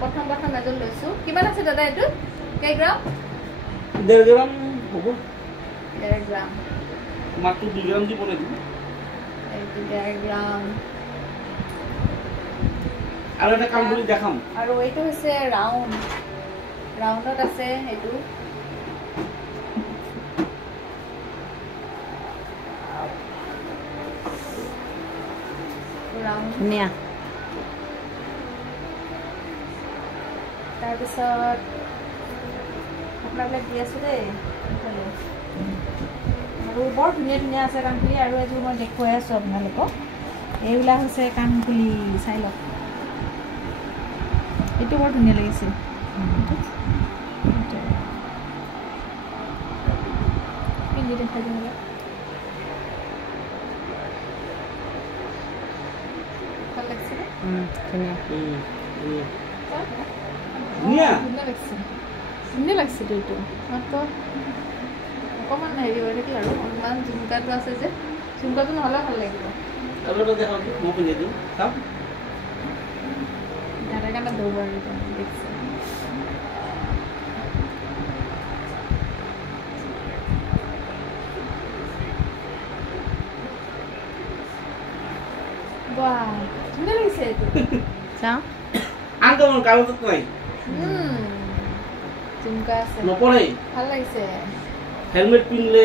প্ৰথম এজন লৈছো কিমান আছে দাদা এটো কেই গ্ৰাম 1.5 গ্ৰাম হ'ব 1.5 গ্ৰাম মাত্ৰ 2 গ্ৰাম দিব লাগিব এইটো 1.5 গ্ৰাম আৰু এটা কাম কৰি দেখাম আৰু এইটো হৈছে ৰাউণ্ডত আছে এইটো ৰাউণ্ড ধুনীয়া তাৰপিছত আপোনালোকে দি আছো দেই আৰু বৰ ধুনীয়া আছে কাণফুলি আৰু এযোৰ মই দেখুৱাই আছোঁ আপোনালোকক এইবিলাক হৈছে কাণফুলি চাই লওক এইটো বৰ ধুনীয়া লাগিছে পিন্ধি দেখাই দিম ভাল লাগিছে ধুনীয়া লাগিছে এইটো মাত্ৰ অকণমান হেৰি হৈ থাকিল আৰু অকণমান ঝুমকাটো আছে যে ঝুমকাটো নহ'লে ভাল লাগিব কাৰণে দৌৰ দেখিছে বাহ ধুনীয়া লাগিছে এইটো চাওঁ আনকমন কালোতো নাই ঝুমকা আছে নপৰে ভাল লাগিছে হেলমেট পিনলে